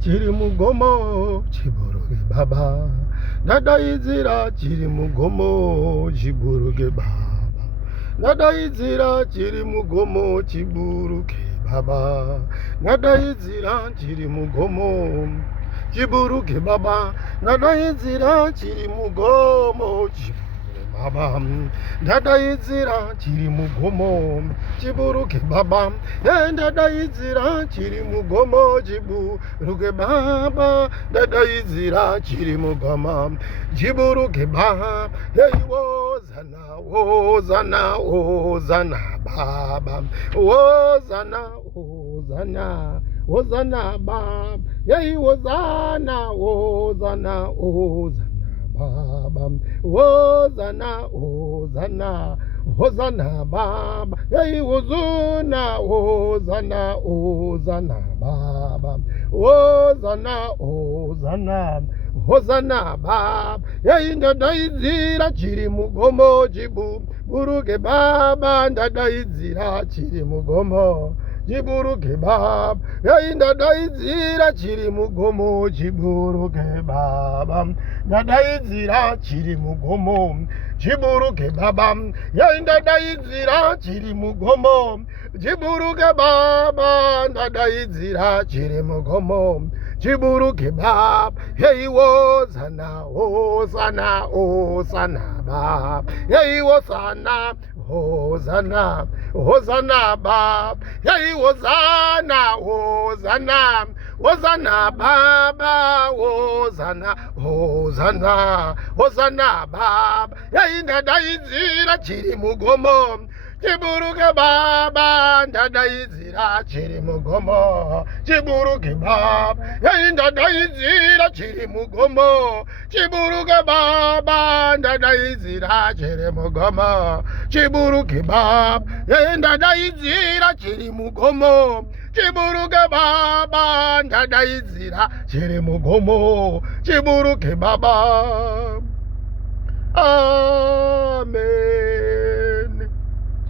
chiri mugomo chiburuke baba. Ndadayidzira chiri mugomo chiburuke baba. Ndadayidzira chiri mugomo chiburuke baba. Ndadayidzira chiri mugomo chiburuke baba. Ndadayidzira chiri mugomo chiburuke baba. Ndadayidzira chiri mugomo chiburuke baba. Ndadayidzira chiri mugomo chiburuke baba. Ndadayidzira chiri mugomo chiburuke baba. Hey, wozana wozana wozana baba. Wozana wozana wozana baba. Hey, wozana wozana wozana baba. Wozana wozana wozana baba. Hey, wozana wozana wozana baba. Wozana wozana wozana baba. Hey, ndadayidzira chiri mugomo chiburuke baba. Ndadayidzira chiri mugomo chiburuke baba. Hey, ndadayidzira chiri mugomo chiburuke baba. Ndadayidzira chiri mugomo chiburuke baba. Hey, ndadayidzira chiri mugomo chiburuke baba. Ndadayidzira chiri mugomo chiburuke baba. Hey, wozana wozana wozana baba. Hey, wozana wozana wozana baba. Hey, wozana wozana wozana baba. Wozana wozana wozana baba. Hey, ndadayidzira chiri mugomo chiburuke baba. Ndadayidzira chiri mugomo chiburuke baba. Hey, ndadayidzira chiri mugomo chiburuke baba. Ndadayidzira chiri mugomo chiburuke baba. Hey, ndadayidzira chiri mugomo chiburuke baba. Ndadayidzira chiri mugomo chiburuke baba. Amen.